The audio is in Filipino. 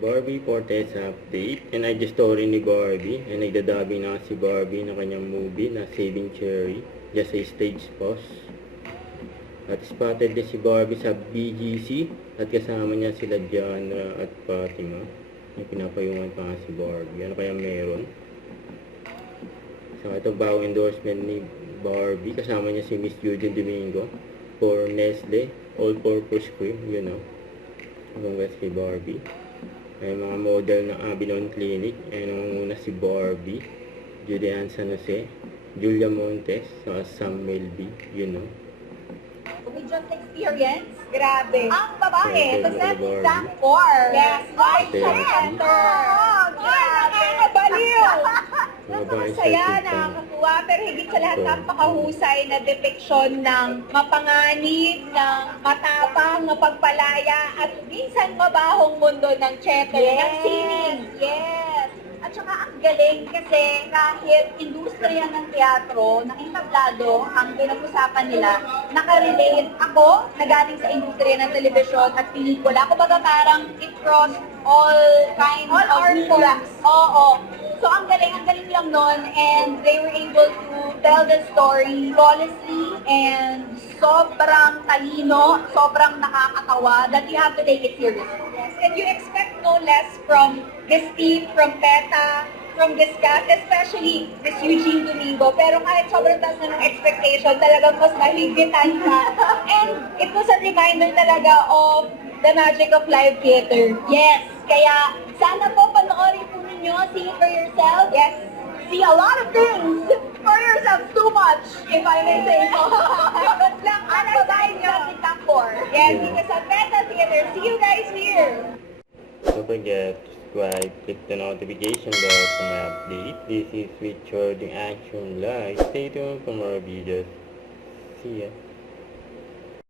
Barbie Fortesa update. And I just story ni Barbie. And nagdadabi na si Barbie ng kanyang movie na Saving Cherry. Just a stage pause. At spotted din si Barbie sa BGC. At kasama niya sila Jana at Fatima. Yung pinapayungan pa nga si Barbie. Ano kaya meron? So ito bagong endorsement ni Barbie. Kasama niya si Miss Eugene Domingo. For Nestle All-Purpose Cream. You know. Congrats kay Barbie. May mga model ng Abilon Clinic. Ay nangunguna si Barbie, Julian San Jose, Julia Montes, sa Sam Melby, you know. We just experience, grabe. Ang babae, Grabe, sa set Barbie. exam 4. Yes, vice Therapy. center. Ay, nakakabaliw. Mga babae Napakasaya, sa nakakakuha, pero higit sa lahat Ito. napakahusay na depiksyon ng mapanganib, ng matapang, mapagpalaya, at minsan mabahong mundo ng checker, ng sining. Yes. At saka ang galing kasi kahit industriya ng teatro, ng entablado, ang pinag-usapan nila, nakarelate ako na galing sa industriya ng telebisyon at pelikula. Kumbaga parang it crossed all kinds of media. Oo. So ang galing lang nun, and they were able to tell the story flawlessly and sobrang talino, sobrang nakakatawa that you have to take it seriously. Yes, and you expect no less from this team, from PETA, from this cast, especially Miss Eugene Domingo. Pero kahit sobrang taas na ng expectation, talagang mas mahigitan ka. And it was a reminder talaga of the magic of live theater. Yes, kaya sana po panoorin po ninyo, see it for yourself. Yes, see a lot of things for yourself, too much, if I may say so. But lang, ang babae nyo, yes, dito sa PETA Theater. See you guys here! Don't forget to subscribe, click the notification bell for my update. This is Richard in Action Live. Stay tuned for more videos. See ya.